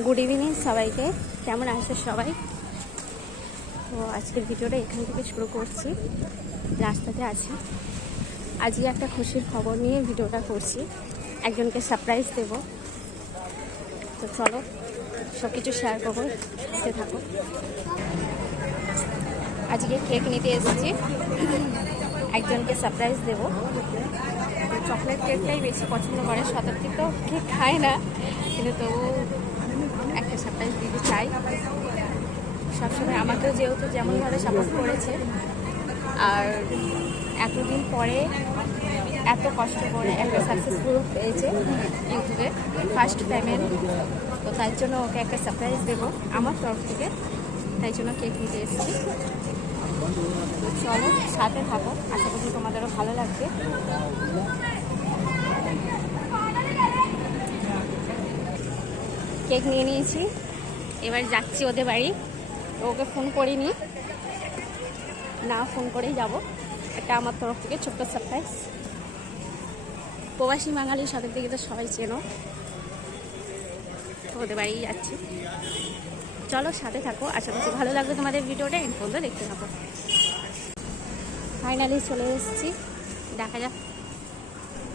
Good evening সবাইকে, কেমন আছো সবাই? তো আজকের ভিডিওটা এখান থেকে শুরু করছি। রাস্তাতে আছি, আজকে একটা খুশির খবর নিয়ে ভিডিওটা করছি। একজনকে সারপ্রাইজ দেব, তো চলো সব কিছু শেয়ার করবো, দেখতে থাকো। আজকে কেক নিতে এসেছি, একজনকে সারপ্রাইজ দেবো। চকলেট কেকটাই বেশি পছন্দ করে, শতাব্দী তো কেক খায় না, কিন্তু তবু একটা সারপ্রাইজ দিতে চাই। সবসময় আমাকেও যেহেতু যেমনভাবে সাপোর্ট করেছে, আর এতদিন পরে এত কষ্ট করে একটা সাকসেসফুল পেয়েছে ইউটিউবে, ফার্স্ট পেমেন্ট, তো তাই জন্য ওকে একটা সারপ্রাইজ দেবো আমার তরফ থেকে, তাই জন্য কেক নিতে এসেছি। তো চলো সাথে থাকো, আশা করি তোমাদেরও ভালো লাগবে। কেক নিয়ে নিয়েছি, এবার যাচ্ছি ওদের বাড়ি। ওকে ফোন করিনি, না ফোন করেই যাব। এটা আমার তরফ থেকে ছোট্ট সারপ্রাইজ। প্রবাসী বাঙালির সাথে থেকে তো সবাই চেনো, ওদের বাড়ি যাচ্ছি। চলো সাথে থাকো, আশা করছি ভালো লাগবে তোমাদের ভিডিওটা, এই পর্যন্ত দেখতে থাকো। ফাইনালি চলে এসেছি, দেখা যাক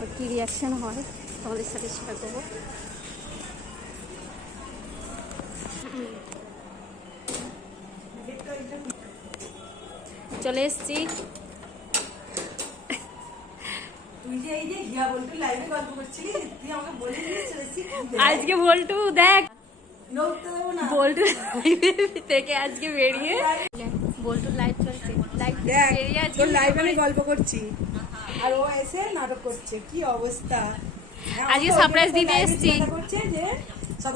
ওর কী রিয়াকশান হয়, তোমাদের সাথে শেয়ার করবো। চলে এসেছি। আজকে বল্টু দেখ, বল্টু থেকে আজকে বেরিয়ে, বল্টু লাইভ চলছে, লাইভ বেরিয়ে আজকে লাইভে আমি গল্প করছি আর ও এসে নাটক করছে, কি অবস্থা। আজকে সারপ্রাইজ দিতে এসেছি, করছে যে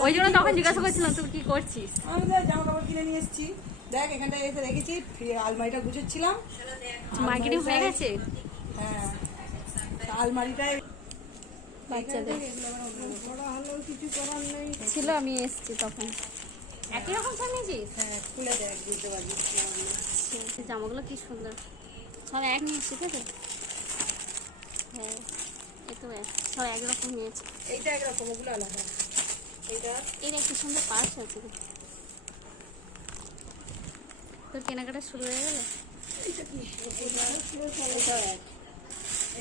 ওই জন্য তখন জিজ্ঞাসা করছিলাম তুই কি করছিস। আমি জামা কাপড় কিনে নিয়ে এসেছি, দেখ এখানটা এসে রেখেছি, আলমারিটা গুছাচ্ছিলাম। মার্কেটিং হয়ে গেছে? হ্যাঁ, আলমারিটায় বাচ্চাদের কিছু করার নেই ছিল, আমি এসেছি তখন। একই রকম সাজিয়েছিস? হ্যাঁ, খুলে দেখ, বুঝতে পারবি জামাগুলো কি সুন্দর, সব এক নিয়ে এসছি, ঠিক আছে? হ্যাঁ, এই তো সব একরকম নিয়েছে। এইটা একরকম, ওগুলো আলাদা। এইটা এর একটু সুন্দর পার্স আছে। তোর কেনাকাটা শুরু হয়ে গেল?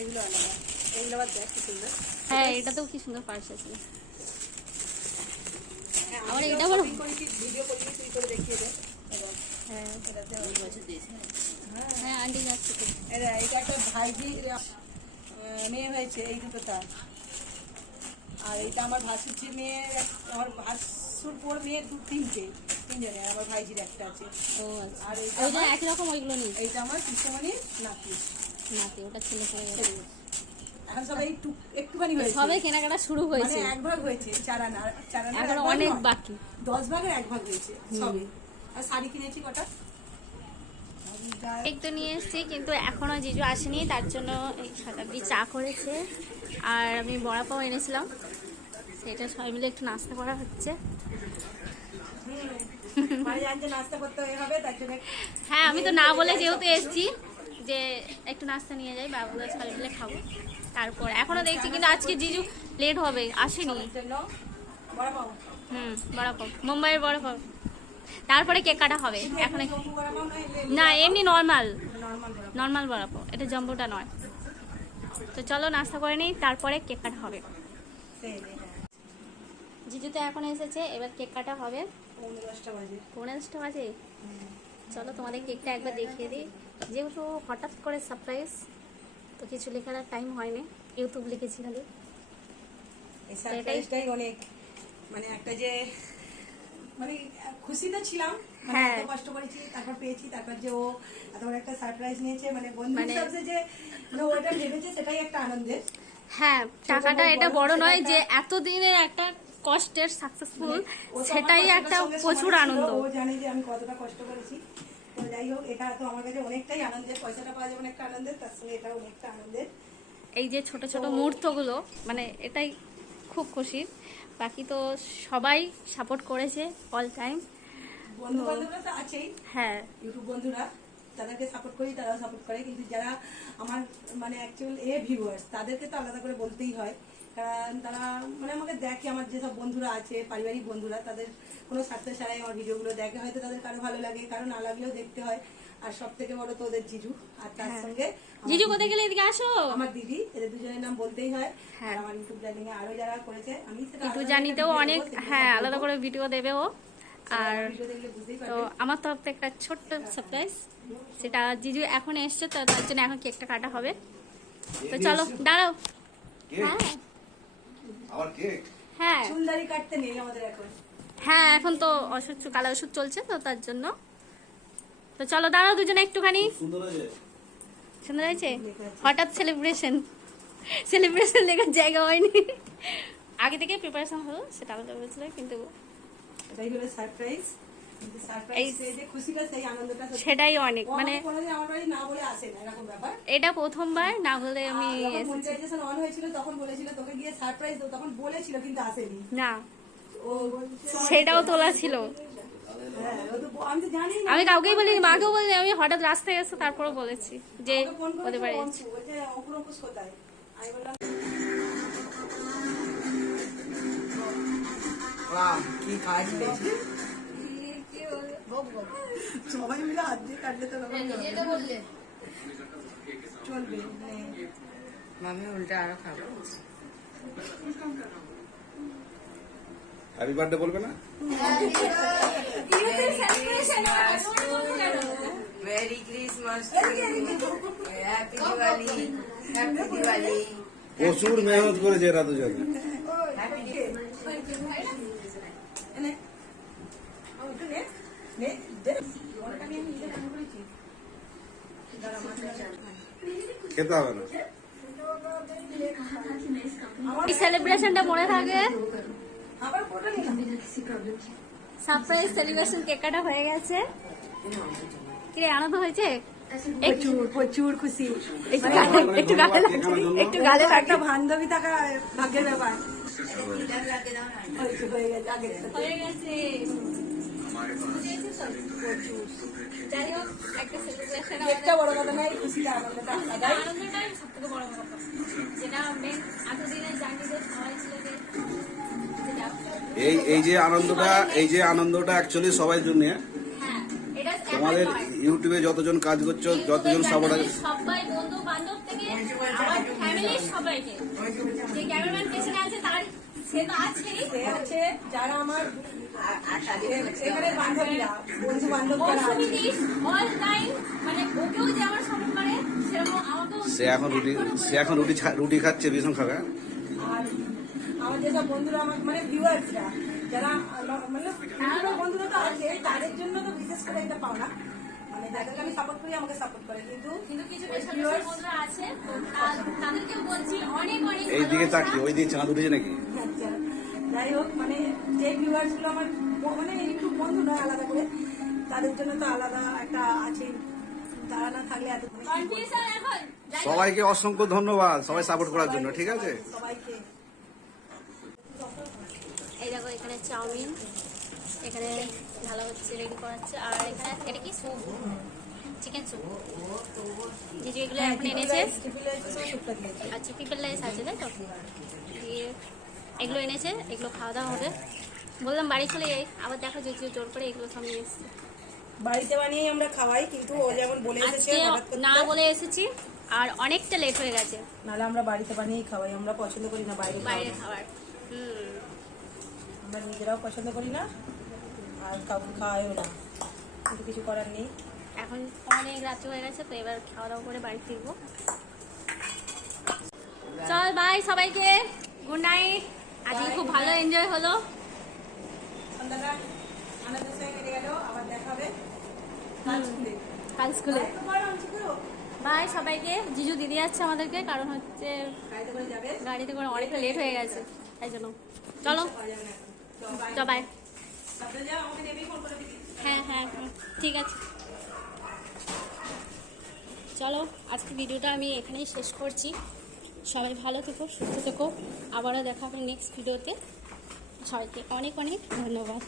এগুলো আলাদা, এগুলো আবার দেখ কি সুন্দর। হ্যাঁ, এটাতেও কি সুন্দর পার্স আছে। আমার এটা বলো, ভিডিও করবি তুই করে দেখিয়ে দে। হ্যাঁ হ্যাঁ আন্টি যাচ্ছে তো। এটা একটা ভাইজির মেয়ে হয়েছে, এই দুটো তার। আর এইটা আমার ভাসুরজির মেয়ে, আমার ভাসুর পর মেয়ে তিনজনের, আমার ভাইজির একটা আছে। ও আচ্ছা, আর ওইটা একই রকম, ওইগুলো নেই। এইটা আমার কৃষ্ণমণির নাতি। নাতি, ওটা ছেলে হয়ে গেছে। এখন সবাই একটুখানি হয়েছে, সবাই কেনাকাটা শুরু মানে হয়েছে, এক ভাগ হয়েছে, চারানা এখন অনেক বাকি। 10 ভাগের এক ভাগ হয়েছে সবে। আর শাড়ি কিনেছি কটা, কেক তো নিয়ে এসেছি, কিন্তু এখনো জিজু আসেনি, তার জন্য এই শতাব্দী চা করেছে, আর আমি বড়া পাও এনেছিলাম, সেটা সবাই মিলে একটু নাস্তা করা হচ্ছে। নাস্তা করতে হবে তার জন্য। হ্যাঁ, আমি তো না বলে যেহেতু এসেছি যে একটু নাস্তা নিয়ে যাই, বাবুরা সবাই মিলে খাবো। তারপর এখনো দেখছি, কিন্তু আজকে জিজু লেট হবে, আসেনি। বড় পাও, বড়া পাও, মুম্বাইয়ের বড়া পাও। তারপরে কেক কাটা হবে, এখন না এমনি নর্মাল বড়া পাও, এটা জম্বোটা নয়। তো চলো নাস্তা করে নিই, তারপরে কেক কাটা হবে। জিজু তো এখন এসেছে, এবার কেক কাটা হবে। 10:30 বাজে। চলো তোমাদের কেকটা একবার দেখিয়ে দিই, যেহেতু হঠাৎ করে সারপ্রাইজ, তো কিছু লেখার টাইম হয়নি, ইউটিউব লিখেছি খালি। এটাই অনেক, মানে একটা যে মানে খুশিতে ছিলাম, হ্যাঁ, এত কষ্ট করেছি, তারপর পেয়েছি, তারপর যে ও এত বড় একটা সারপ্রাইজ নিয়েছে, মানে বন্ধু হিসেবে যে ওটা ভেবেছে, সেটাই একটা আনন্দের। হ্যাঁ, টাকাটা এটা বড় নয়, যে এতদিনের একটা কষ্টের সাকসেসফুল, সেটাই একটা প্রচুর আনন্দ। ও জানে যে আমি কতটা কষ্ট করেছি। তো যাই হোক, এটা তো আমার কাছে অনেকটাই আনন্দের, পয়সাটা পাওয়া যাবে একটা আনন্দের, তার সঙ্গে এটাও অনেকটা আনন্দের। এই যে ছোট ছোট মুহূর্তগুলো, মানে এটাই খুব খুশির। বাকি তো সবাই সাপোর্ট করেছে অল টাইম, বন্ধু বান্ধবরা তো আছেই, হ্যাঁ, ইউটিউব বন্ধুরা, তাদেরকে সাপোর্ট করি, তারাও সাপোর্ট করে। কিন্তু যারা আমার মানে অ্যাকচুয়াল ভিউয়ার্স, তাদেরকে তো আলাদা করে বলতেই হয় কারণ তারা মানে আমাকে দেখে, আমার যেসব বন্ধুরা আছে পারিবারিক বন্ধুরা, তাদের কোনো স্বার্থ ছাড়াই আমার ভিডিওগুলো দেখে, হয়তো তাদের কারো ভালো লাগে, কারো না লাগলেও দেখতে হয়। আর সব থেকে বড় তো ওদের জিজু, আর তার সঙ্গে আমার জিজু কোথায় গেলে এদিকে আসো। আমার দিদি, এদের দুজনের নাম বলতেই হয়। হ্যাঁ। আর আমার ইউটিউব জার্নি আরো যারা করেছে, আমি সেটা একটু আলাদা জানিতেও একটা অনেক, video দেবো, হ্যাঁ সেগুলো আলাদা বলবো। করে ভিডিও দেবে ও। আর ভিডিও দেখলে বুঝতেই তো পারবে। আমার তরফ থেকে একটা ছোট্ট সারপ্রাইজ, সেটা জিজু এখন এসছে তো তার জন্য এখন কেকটা কাটা হবে। তো চলো দাঁড়াও। হ্যাঁ আবার কেক? হ্যাঁ চুলদারি কাটতে নেই আমাদের এখন। হ্যাঁ এখন তো ওষুধ, কালা ওষুধ চলছে তো তার জন্য। তো চলো দাঁড়াও দুজনে একটুখানি। সুন্দর আছে। সুন্দর হয়েছে। হঠাৎ সেলিব্রেশন লেখার জায়গা হয়নি, আগে থেকে প্রিপারেশন হলো, সেটা আলাদা হয়েছিল, কিন্তু এটাই হলো সারপ্রাইজ। কিন্তু সারপ্রাইজ যে খুশিটা, সেই আনন্দটা সত্যি। সেটাই অনেক, ও মানে আমাকে কোনোদিন আমার বাড়ি না বলে আসে না, এরকম ব্যাপার। এটা প্রথমবার না বলে আমি এসেছি। মনিটাইজেশন অন হয়েছিল তখন বলেছিল তোকে গিয়ে সারপ্রাইজ দেবো, তখন বলেছিল কিন্তু আসেনি না, ও। সেটাও তোলা ছিল। হ্যাঁ, ও তো আমি তো জানি না। আমি কাউকেই বলিনি, মাকেও বলিনি, আমি হঠাৎ রাস্তায় এসে তারপরে বলেছি যে আমাকে ফোন করেছিল, ওদের বাড়ি অঙ্কু, যাচ্ছি। বলছে অঙ্কুর অঙ্কুশ কোথায়? আমি বললাম কি কাজ পেয়েছি সবাই মিলে হাত দিয়ে কাটলে তো চলবে। মামি উল্টে আরো খাবো। হ্যাপি বার্থডে বলবে না? Merry Christmas, happy Diwali, happy Diwali. প্রচুর মেহনত করেছে এরা দুজনে। এনে, ও, একটু নে, নে, দে। ওরটা আমি নিজে রান্না করেছি। দাঁড়া, খেতে হবে না। এই সেলিব্রেশনটা মনে থাকে। আবার ফটো নিলাম। সারপ্রাইজ সেলিব্রেশন, কেক কাটা হয়ে গেছে। কি রে, আনন্দ হয়েছে? প্রচুর প্রচুর খুশি। একটু গালে লাগছে, একটু গালে একটা লাগছে। বান্ধবী থাকা ভাগ্যের ব্যাপার। হয়ে গেছে, আগে হয়ে গেছে। যাই হোক, একটা celebration একটা বড় কথা নয়, খুশিটা আনন্দটা আলাদাই। আনন্দটাই সবথেকে বড় কথা, যেটা মেন এতদিনের জার্নিতে সবাই ছিল যে যেটা এই যে আনন্দটা অ্যাকচুয়ালি সবার জন্য। হ্যাঁ, এটা তোমাদের ইউটিউবে যতজন কাজ করছো, যতজন সাপোর্ট আছে, সবাই বন্ধু বান্ধব থেকে আমার ফ্যামিলির সবাইকে, যে ক্যামেরাম্যান পেছনে আছে তার, সে তো আছেই, সে আছে যারা আমার এখানে বান্ধবীরা, বন্ধু বান্ধব যারা আছে। অল টাইম, মানে ওকেও যে আমার সাপোর্ট করে সেরকম আমাকেও। সে এখন রুটি খাচ্ছে, ভীষণ খাবে। আর আমার যেসব বন্ধুরা, আমার মানে ভিউয়ার্সরা যারা মানে বন্ধুরা তো আছে, তাদের জন্য তো বিশেষ করে এটা পাও না, মানে যাদেরকে আমি সাপোর্ট করি আমাকে সাপোর্ট করে, কিন্তু কিছু বন্ধুরা আছে তাদেরকেও বলছি অনেক অনেক এই দিকে ভালোবাসা। তাকিয়ে, ওই দিকে চাঁদ উঠেছে নাকি? আচ্ছা, যাই হোক, মানে যে ভিউয়ার্স গুলো আমার মানে ইউটিউব বন্ধু নয় আলাদা করে, তাদের জন্য তো আলাদা একটা আছে, তারা না থাকলে এত Confusion এখন। যাই হোক, সবাইকে অসংখ্য ধন্যবাদ, সবাই সাপোর্ট করার জন্য, ঠিক আছে? সবাইকে। এই দেখো এখানে চাউমিন, এখানে ঢালা হচ্ছে, রেডি করা হচ্ছে, আর এখানে এটা কি স্যুপ, চিকেন স্যুপ। জিজু এগুলো এখন এনেছে। আচ্ছা, পিপল রাইস আছে তাই তো, দিয়ে এগুলো এনেছে, এগুলো খাওয়া দাওয়া হবে। বললাম বাড়ি চলে যাই, আবার দেখো জিজু জোর করে এগুলো সব নিয়ে এসছে। বাড়িতে বানিয়ে আমরা খাওয়াই, কিন্তু ও যেমন বলে এসেছে আজকে হঠাৎ করে, না বলে এসেছি, আর অনেকটা লেট হয়ে গেছে নাহলে আমরা বাড়িতে বানিয়েই খাওয়াই, আমরা পছন্দ করি না বাইরে বাইরে খাওয়া। খাবার। আমরা নিজেরাও পছন্দ করি না, আর কাউকে খাওয়াইও না, কিন্তু কিছু করার নেই। এখন অনেক রাত্রি হয়ে গেছে, তো এবার খাওয়া দাওয়া করে বাড়ি ফিরবো। চল বাই সবাইকে, গুড নাইট। আজকে খুব ভালো এনজয় হলো। সন্ধ্যাটা আনন্দের সঙ্গে কেটে গেল, আবার দেখা হবে কাল স্কুলে। কাল স্কুলে তোমার অংশ করো, বাই সবাইকে। জিজু দিদি যাচ্ছে আমাদেরকে, কারণ হচ্ছে গাড়িতে করে যাবে, গাড়িতে করে অনেকটা লেট হয়ে গেছে, তাই জন্য। চলো পাওয়া যাবে না এখন। চলো, bye. চল বাই। সাবধানে যাও, আমাকে নেমেই ফোন করে দিবি। হ্যাঁ হ্যাঁ হ্যাঁ, ঠিক আছে। চলো, আজকে ভিডিওটা আমি এখানেই শেষ করছি। সবাই ভালো থেকো, সুস্থ থেকো, আবারও দেখা হবে নেক্সট ভিডিওতে। সবাইকে অনেক অনেক ধন্যবাদ।